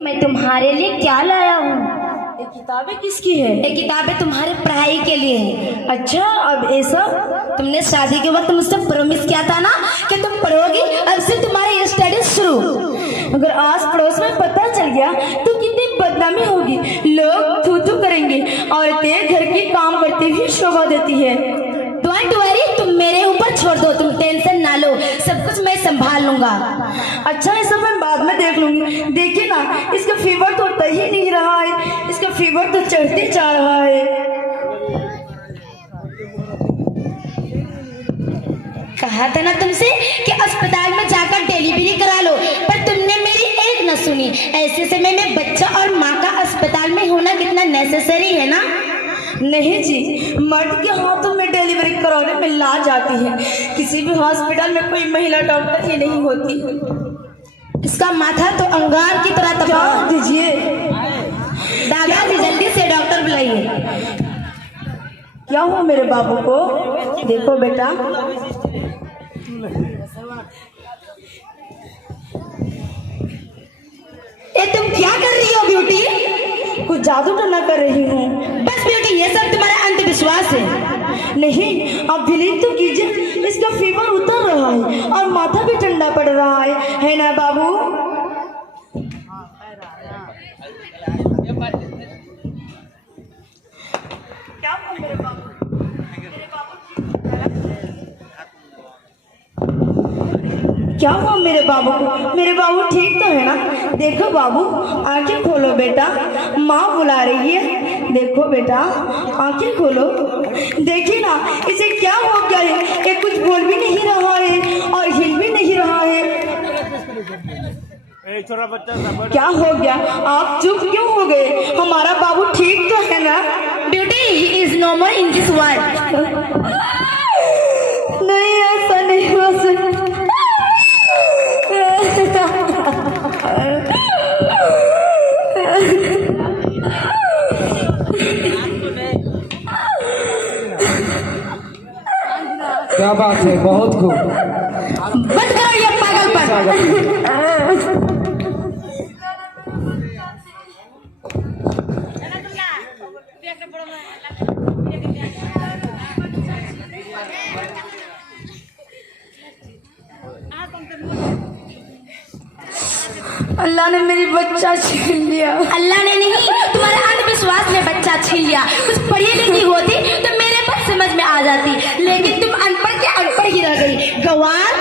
मैं तुम्हारे लिए क्या लाया हूँ। ये किताबें किसकी है? ये किताबें तुम्हारे पढ़ाई के लिए है। अच्छा, अब ऐसा? तुमने शादी के वक्त मुझसे प्रॉमिस किया था ना कि तुम पढ़ोगी, अब से तुम्हारी स्टडी शुरू। अगर आस पड़ोस में पता चल गया तो कितनी बदनामी होगी। लोग थू थू करेंगे। औरतें घर के काम करती हुई शोभा देती है। डोंट वरी, तुम मेरे ऊपर छोड़ दो, तुम टेंशन ना लो, सब कुछ मैं संभाल लूंगा। अच्छा, ये सब मैं बाद में देख लूंगी। देखिए ना, इसका फीवर तो उतर ही नहीं रहा है। इसका फीवर तो चढ़ते जा रहा है। कहा था ना तुमसे कि अस्पताल में जाकर डिलीवरी करा लो, पर तुमने मेरी एक न सुनी। ऐसे समय में बच्चा और माँ का अस्पताल में होना कितना नेसेसरी है ना। नहीं जी, मर्द के हाथों में डिलीवरी कराने में लाज आती है। किसी भी हॉस्पिटल में कोई महिला डॉक्टर ही नहीं होती। इसका माथा तो अंगार की तरह तपा दीजिए। दादाजी, जल्दी से डॉक्टर बुलाइए। क्या हुआ मेरे बाबू को? देखो बेटा, ए तुम क्या कर रही हो ब्यूटी? कुछ जादू टना कर रही हूँ। बस ब्यूटी, ये सब तुम्हारा अंधविश्वास है। नहीं, आप बिलीव तो कीजिए, इसका फीवर उतर रहा है और माथा भी ठंडा पड़ रहा है ना बाबू? क्या हुआ मेरे बाबू? क्या हुआ मेरे बाबू को? मेरे बाबू ठीक तो है ना? देखो बाबू, आंखें खोलो बेटा, माँ बुला रही है। देखो बेटा, आंखें खोलो। देखिए ना, इसे क्या हो गया है? ये कुछ बोल भी नहीं रहा है और हिल भी नहीं रहा है। छोटा बच्चा क्या हो गया? आप चुप क्यों हो गए? हमारा बाबू ठीक तो है ना? Beauty, he is no more in this world. नहीं, ऐसा नहीं हो सकता। क्या बात है, बहुत खूब। बंद करो ये पागलपन। अल्लाह ने मेरी बच्चा छीन लिया। अल्लाह ने नहीं, तुम्हारे अंधविश्वास ने बच्चा छीन लिया। कुछ पढ़ी लिखी होती तो मेरे बात समझ में आ जाती, लेकिन तुम अनपढ़ के अनपढ़ ही रह गई। गवार,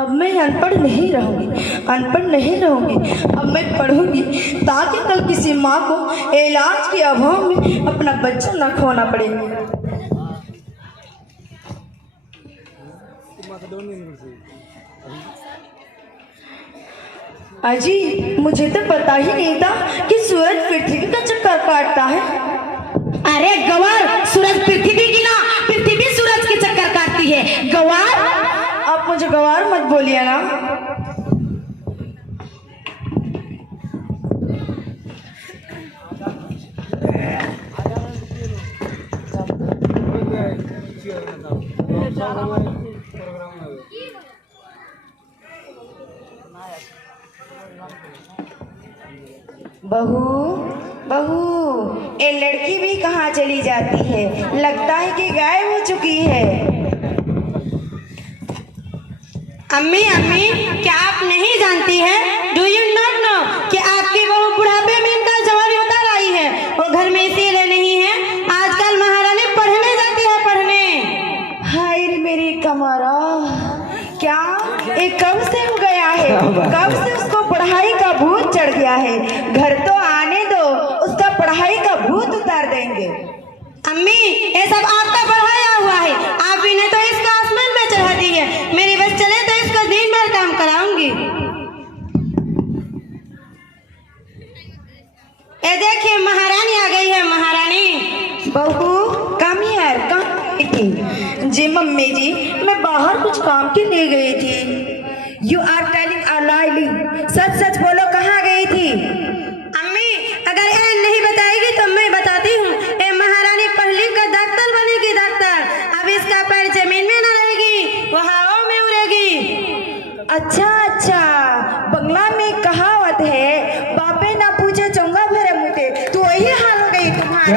अब मैं अनपढ़ नहीं रहूंगी, अनपढ़ नहीं रहूंगी। अब मैं पढ़ूंगी ताकि कल किसी माँ को इलाज के अभाव में अपना बच्चा न खोना पड़े। अजी, मुझे तो पता ही नहीं था कि सूरज पृथ्वी का चक्कर काटता है। अरे गवार, सूरज पृथ्वी की ना, पृथ्वी सूरज के चक्कर काटती है। गवार, आप मुझे गवार मत बोलिए ना। बहू, बहू, ये लड़की भी कहाँ चली जाती है? लगता है कि गायब हो चुकी है। अम्मी, अम्मी, क्या आप नहीं जानती हैं? डू यू नॉट नो कि आपकी बहू बुढ़ापे में इनका जवानी उतार आई है? वो घर में इसीलिए नहीं है, आजकल महारानी पढ़ने जाती है, पढ़ने। हाय रे मेरी कमरा, क्या ये कब से हो गया है? कब से उसको पढ़ाई का भूत चढ़ गया है? घर तो आने दो, उसका पढ़ाई का भूत उतार देंगे। अम्मी, ये सब आपका बढ़ाया हुआ है। आप ही ने तो इसका आसमान में चढ़ा दी है। मेरी बस चले तो इसका दिन भर काम कराऊंगी। ये देखिए, महारानी आ गई है। महारानी। बहू, कम यार, कहाँ गई थी? जी मम्मी जी, मैं बाहर कुछ काम के लिए गई थी। यू आर टेलिंग अ लाई। सच सच बोलो, कहाँ गई थी? अम्मी, अगर ये नहीं बताएगी तो मैं बताती हूँ। ये महारानी पढ़ लिख कर डॉक्टर बनेगी, डॉक्टर। अब इसका परिचय अच्छा अच्छा, बंगला में कहावत है, बापे ना पूछे चोंगा भरे मुते। तो वही हाल हो गई क्या बात तुम्हारी।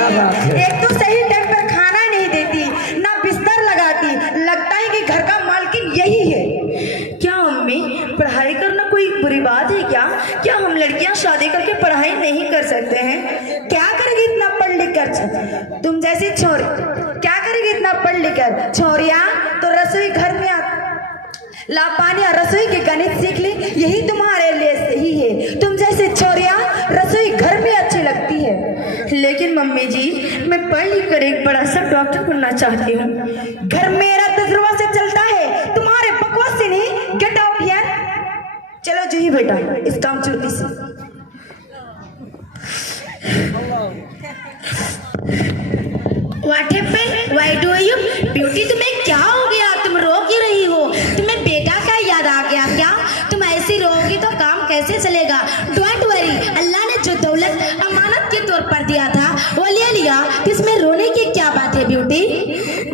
है? एक तो सही टाइम पर खाना नहीं देती, ना बिस्तर लगाती, लगता है कि घर का मालकिन यही है। क्या अम्मी, पढ़ाई करना कोई बुरी बात है क्या? क्या हम लड़कियां शादी करके पढ़ाई नहीं कर सकते हैं? क्या करेगी इतना पढ़ लिख कर? तुम जैसी छोरी क्या करेगी इतना पढ़ लिख कर? छोरियां तो रसोई घर में ला पानी और रसोई के गणित सीख ली, यही तुम्हारे लिए सही है। तुम जैसे छोरियां रसोई घर में अच्छी लगती है। लेकिन मम्मी जी, मैं पढ़ लिख कर एक बड़ा सा डॉक्टर बनना चाहती हूँ। घर मेरा तजुर्बा से चलता है, तुम्हारे बकवास से नहीं। Get out here. चलो जूही बेटा, इस काम चोटी से। What happened? Why do you? Beauty, तुम्हें क्या हो गया? तुम रो क्यों रही हो? तुम्हें बेटा का याद आ गया क्या? तुम ऐसी रोगी तो काम कैसे चलेगा? डोंट वरी, अल्लाह ने जो दौलत अमानत के तौर पर दिया था वो ले लिया। इसमें रोने की क्या बात है ब्यूटी?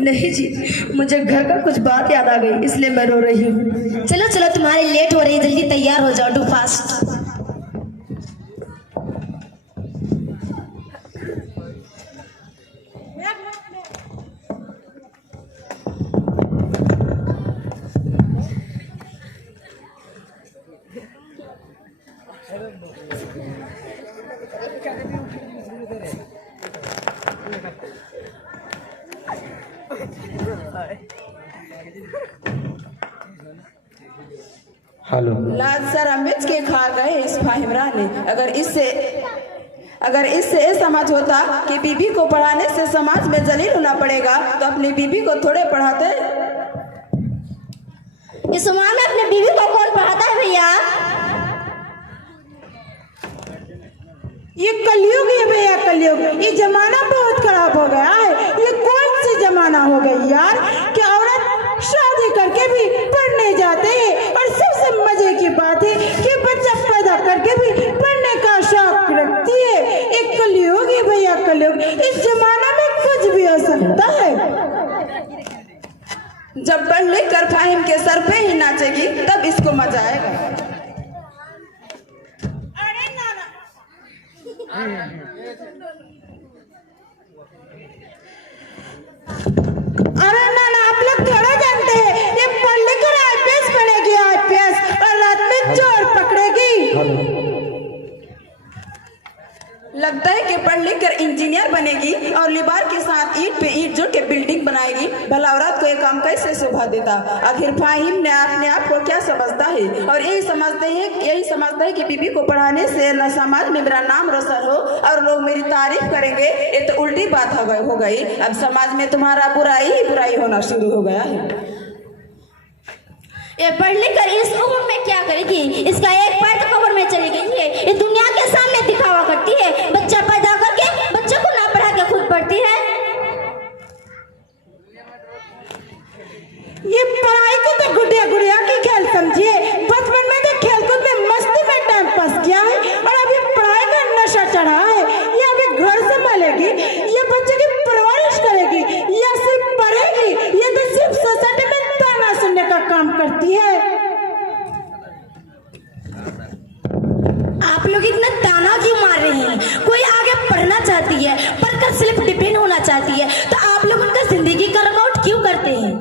नहीं जी, मुझे घर का कुछ बात याद आ गई, इसलिए मैं रो रही हूँ। चलो चलो, तुम्हारी लेट हो रही, जल्दी तैयार हो जाओ, डू फास्ट। हेलो। लाज सर अम्बेज के खा गए इस फाहिमरा ने। अगर इससे समझ होता कि बीबी को पढ़ाने से समाज में जलील होना पड़ेगा तो अपनी बीबी को थोड़े पढ़ाते। इस उम्र में अपने बीवी को कौन पढ़ाता है भैया? ये कलयुग है भैया, कलयुग। ये जमाना बहुत खराब हो गया है। ये कौन सी जमाना हो गई यार कि औरत शादी करके भी पढ़ने जाते हैं, और सबसे मजे की बात है कि बच्चा पैदा करके भी पढ़ने का शौक रखती है। एक कलयुग है भैया, कलयुग। इस जमाना में कुछ भी हो सकता है। जब पढ़ लिख कर फाहिम के सर पे ही नाचेगी तब इसको मजा आएगा। अरे ना, आप लोग थोड़ा जानते हैं, ये पढ़ लिख कर IPS बनेगी, IPS, और रात में चोर पकड़ेगी। लगता है कि पढ़ लिख कर इंजीनियर बनेगी और लिबार के साथ ईंट पे ईंट जोड़ के बिल्डिंग बनाएगी। भला औरत को ये काम कैसे शोभा देता? आखिर फाहिम ने अपने आप को क्या समझता है? और यही समझता है कि बीबी को पढ़ाने से न समाज में मेरा नाम रोशन हो और लोग मेरी तारीफ करेंगे। ये तो उल्टी बात हो गई। अब समाज में तुम्हारा बुराई ही बुराई होना शुरू हो गया है। ये पढ़ लिख कर इस उम्र में क्या करेगी? इसका एक पैर तो कब्र में चली गई है। ये दुनिया के सामने दिखावा करती है, बच्चा पैदा करके बच्चे को ना पढ़ा के खुद पढ़ती है। ये पढ़ाई को तो गुड़िया गुड़िया की खेल समझिए। बचपन में तो खेलकूद में मस्ती में टाइम पास किया है, और अभी पढ़ाई का नशा चढ़ा है। ये अभी घर संभालेगी, ये बच्चे की परवरिश करेगी, या सिर्फ पढ़ेगी? ये तो सिर्फ सोसाइटी में ताना सुनने का काम करती है। आप लोग इतना ताना क्यों मार रहे हैं? कोई आगे पढ़ना चाहती है, पढ़कर सिर्फ डिपेंड होना चाहती है, तो आप लोग उनका जिंदगी का रकआउट क्यों करते हैं?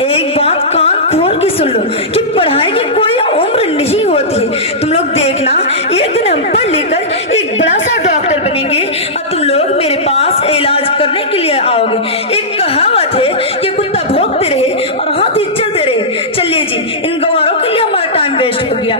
एक बात कान खोल के सुन लो कि पढ़ाई की कोई उम्र नहीं होती। तुम लोग देखना, एक दिन हम पढ़ लेकर एक बड़ा सा डॉक्टर बनेंगे और तुम लोग मेरे पास इलाज करने के लिए आओगे। एक कहावत है कि कुत्ता भौंकते रहे और हाथी चलते रहे। चलिए जी, इन गवारों के लिए हमारा टाइम वेस्ट हो गया।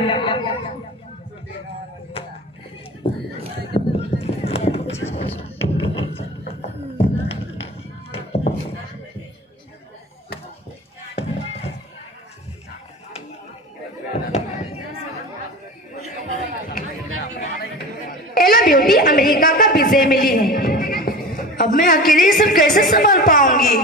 एला ब्यूटी, अमेरिका का वीजा मिली है। अब मैं अकेले ये सब कैसे संभाल पाऊंगी?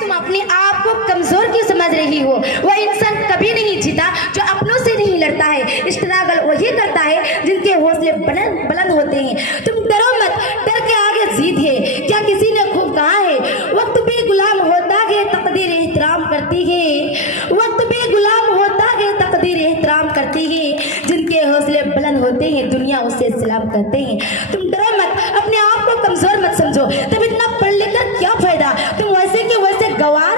तुम अपने आप को कमजोर क्यों समझ रही हो? वह इंसान कभी नहीं जीता जो अपनों से नहीं लड़ता है। स्ट्रगल वही करता है जिनके हौसले बुलंद होते हैं। तुम डरो मत, डर के आगे जीत है। क्या किसी ने खूब कहा है नहीं। तुम डरो मत, अपने आप को कमजोर मत समझो। तब इतना पढ़ लिख कर क्या फायदा, तुम वैसे के वैसे गवार।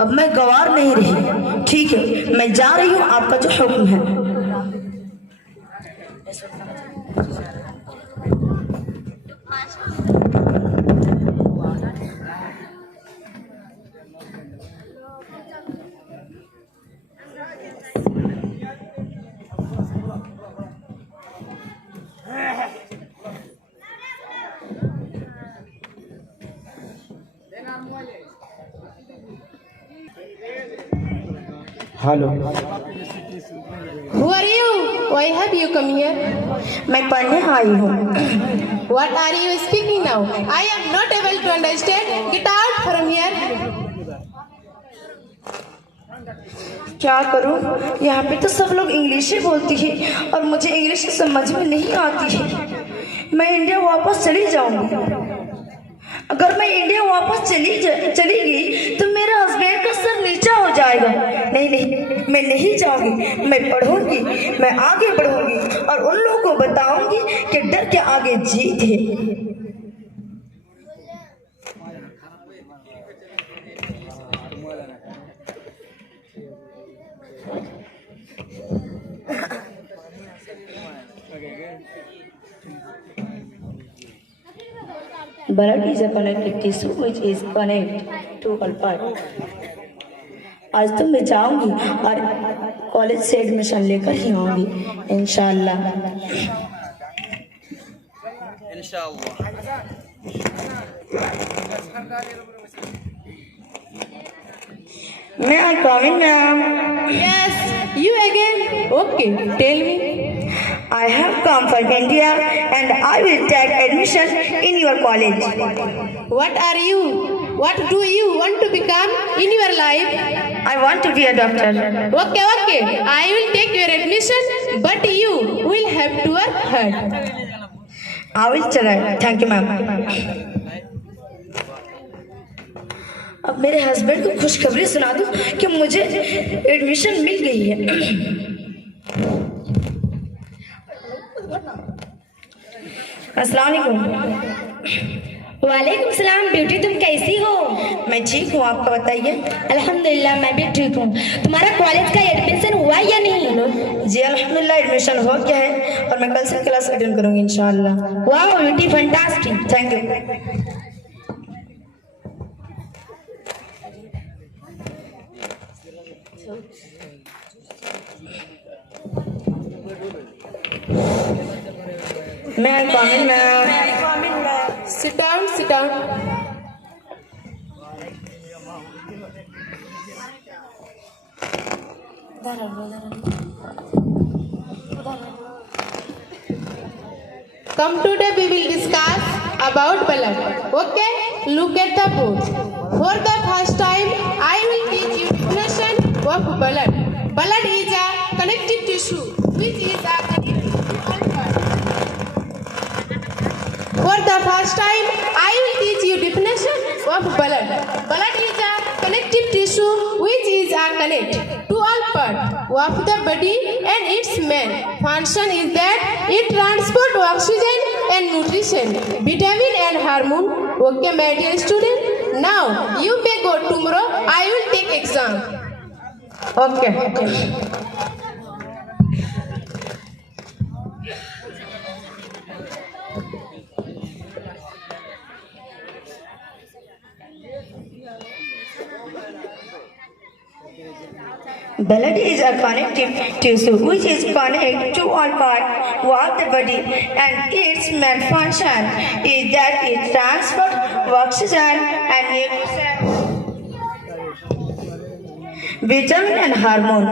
अब मैं गवार नहीं रही। ठीक है, मैं जा रही हूँ, आपका जो हुक्म है। Hello, Who are you? Why have you come here? मैं पढ़ने आई हूँ। What are you speaking now? I am not able to understand. Get out from here. क्या करूँ, यहाँ पे तो सब लोग इंग्लिश ही बोलती है और मुझे इंग्लिश समझ में नहीं आती है। मैं इंडिया वापस चली जाऊँगी। अगर मैं इंडिया वापस चली गई तो मेरा हस्बैंड का सर नीचा हो जाएगा। नहीं नहीं, मैं नहीं जाऊंगी। मैं पढ़ूंगी, मैं आगे बढ़ूंगी और उन लोगों को बताऊंगी कि डर के आगे जीत है। Blood is a connective tissue which is connected to all parts. आज तो मैं जाऊंगी और कॉलेज से एडमिशन लेकर ही आऊंगी इंशाल्लाह। मैं I coming ma'am. Yes, you again. Okay, tell me. I have come from India and I will take admission in your college. What are you? What do you want to become in your life? I want to be a doctor. Okay. I will take your admission, but you will have to work hard. I will try. Thank you, ma'am. अब मेरे husband को खुशखबरी सुना दूं कि मुझे admission मिल गई है। अस्सलाम वालेकुम। वालेकुम सलाम ब्यूटी, तुम कैसी हो? मैं ठीक हूँ, आपका बताइए। अल्हम्दुलिल्लाह मैं भी ठीक हूँ। तुम्हारा कॉलेज का एडमिशन हुआ या नहीं? जी अल्हम्दुलिल्लाह एडमिशन हो गया है और मैं कल से क्लास अटेंड करूँगी इंशाल्लाह। वाह beauty, fantastic. Thank you. May I coming ma'am. Sit down, sit down. Come today we will discuss about blood. Okay? Look at the book. For the first time, I will teach you definition of blood. Blood is a connective tissue which is a connective to all parts. For the first time, I will teach you definition of blood. Blood is a connective tissue which is a connect to all parts of the body, and its main function is that it transports oxygen and nutrition, vitamin and hormone. Okay, my dear student. Now you may go tomorrow. I will take exam. Okay. Blood is a connective tissue which is connected to all parts of the body, and its main function is that it transports oxygen and nutrition, vitamin and hormone.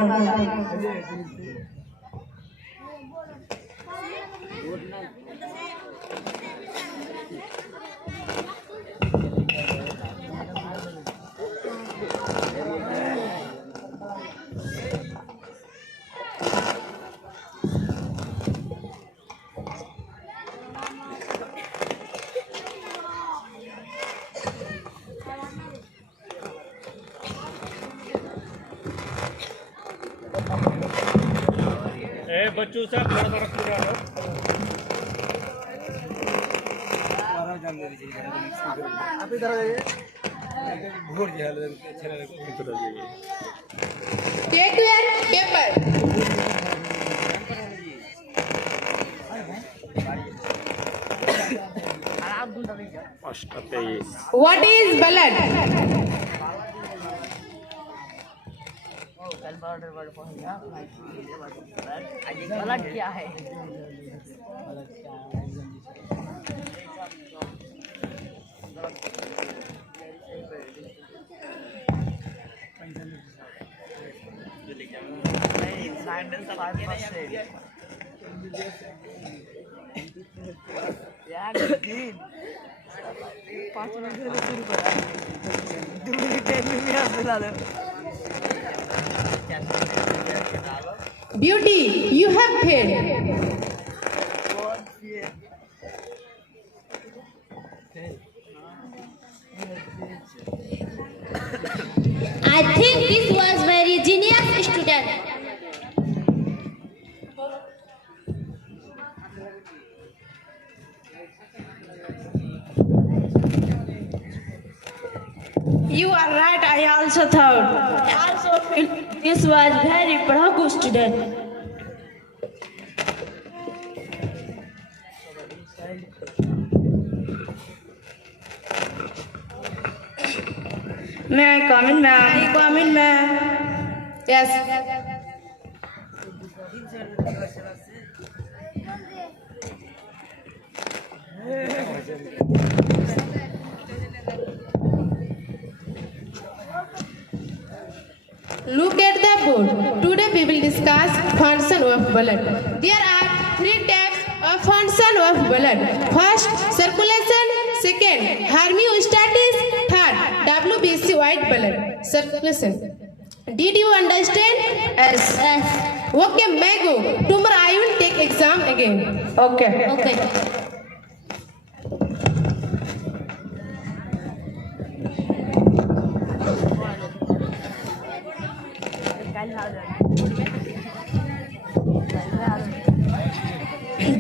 बच्चों से Take your paper. What is blood? Beauty, you have failed. I think this was very genius student. You are right. I also thought. I also feel this was very bravo student. May I come in, ma'am? Come in, ma'am. Yes. Look at the board. Today we will discuss function of blood. There are three types of function of blood. First, circulation. Second, homeostasis. Third, WBC white blood. Circulation. Did you understand? Yes. Okay, may go. Tomorrow I will take exam again. Okay. Okay.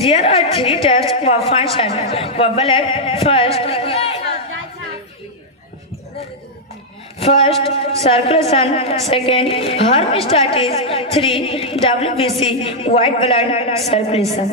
There are three types of function for blood. First, circulation. Second, homeostasis. Three, WBC, white blood circulation.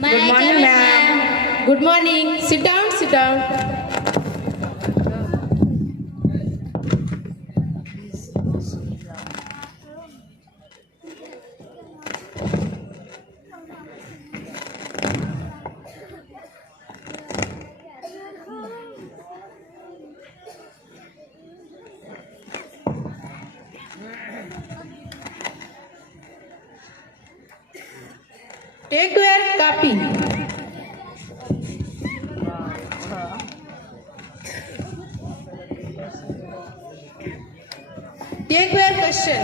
Good morning, ma'am. Good morning. Sit down, sit down. Take your copy. Take your question.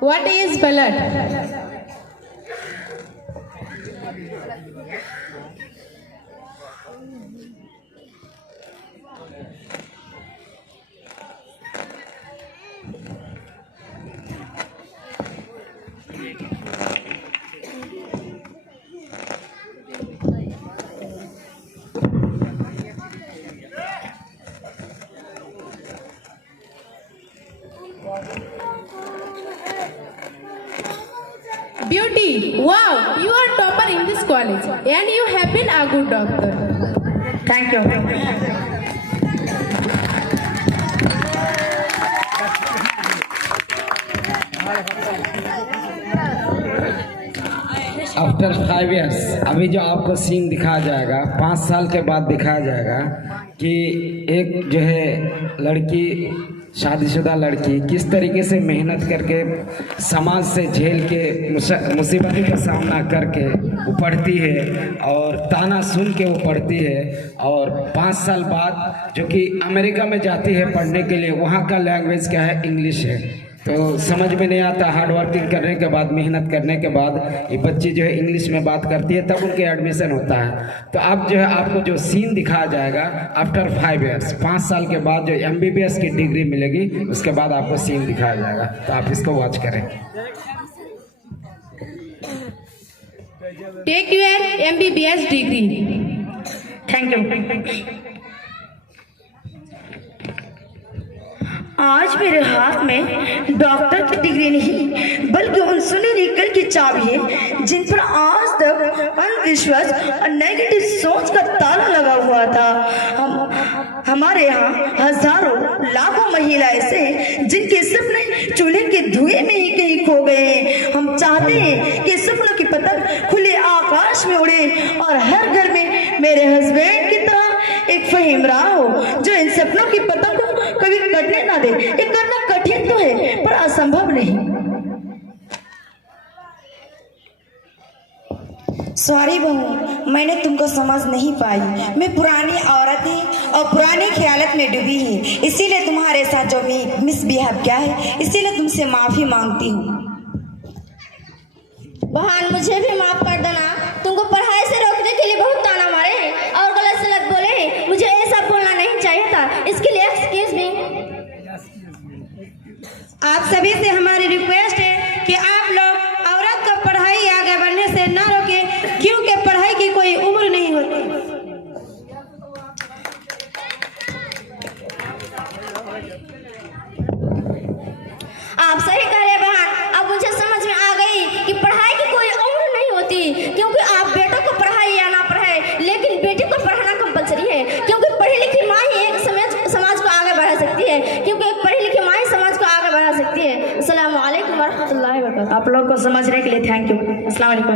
What is blood? Beauty, wow, you are topper in this college and you have been a good doctor. Thank you. After 5 years अभी जो आपको scene दिखाया जाएगा 5 साल के बाद दिखाया जाएगा कि एक जो है लड़की, शादीशुदा लड़की किस तरीके से मेहनत करके समाज से झेल के मुसीबतों का सामना करके वो पढ़ती है और ताना सुन के वो पढ़ती है, और 5 साल बाद जो कि अमेरिका में जाती है पढ़ने के लिए, वहाँ का लैंग्वेज क्या है, इंग्लिश है। तो समझ में नहीं आता, हार्ड वर्किंग करने के बाद, मेहनत करने के बाद ये बच्ची जो है इंग्लिश में बात करती है, तब उनके एडमिशन होता है। तो अब जो है आपको जो सीन दिखाया जाएगा आफ्टर 5 इयर्स, 5 साल के बाद जो MBBS की डिग्री मिलेगी, उसके बाद आपको सीन दिखाया जाएगा। तो आप इसको वॉच करें। Take your MBBS degree. Thank you. आज मेरे हाथ में डॉक्टर की डिग्री नहीं बल्कि उन सुनहरी कल की चाबी है जिन पर आज तक अंधविश्वास और नेगेटिव सोच का ताला लगा हुआ था। हमारे यहाँ हजारों लाखों महिलाएं ऐसे जिनके सपने चूल्हे के धुएं में ही कहीं खो गए हैं। हम चाहते हैं कि सपनों की पतंग खुले आकाश में उड़े और हर घर में मेरे हस्बैंड की तरह एक फहीम रहा हो जो इन सपनों की पतंग को कभी कटने ना दे। ये करना कठिन तो है पर असंभव नहीं। सॉरी बहू, मैंने तुमको समझ नहीं पाई। मैं पुरानी औरत ही और पुराने ख्यालत में डूबी ही, इसीलिए तुम्हारे साथ जो मिसबिहेव किया है, इसीलिए तुमसे माफी मांगती हूँ। बहन मुझे भी माफ कर देना। तुमको पढ़ाई से रोकने के लिए बहुत ताना मारे और गलत सलत बोले, मुझे ऐसा बोलना नहीं चाहिए था, इसके लिए एक्सक्यूज मी। आप सभी से हमारी रिक्वेस्ट है कि आप लोग औरत को पढ़ाई आगे बढ़ने से ना रोके, क्योंकि पढ़ाई की कोई उम्र नहीं होती। आप सही कह रहे बहन, अब मुझे समझ में आ गई कि पढ़ाई की कोई उम्र नहीं होती, क्योंकि आप बेटों को पढ़ाई या ना पढ़ाए, लेकिन बेटी को पढ़ाना कंपलसरी है, क्योंकि पढ़ी लिखी माँ ही एक समाज को आगे बढ़ा सकती है, क्योंकि एक पढ़ी लिखी माँ ही समाज को आगे बढ़ा सकती है। अस्सलाम वालेकुम वरहमतुल्लाहि वबरकातुहू। आप लोग को समझने के लिए थैंक यू। अस्सलाम वालेकुम।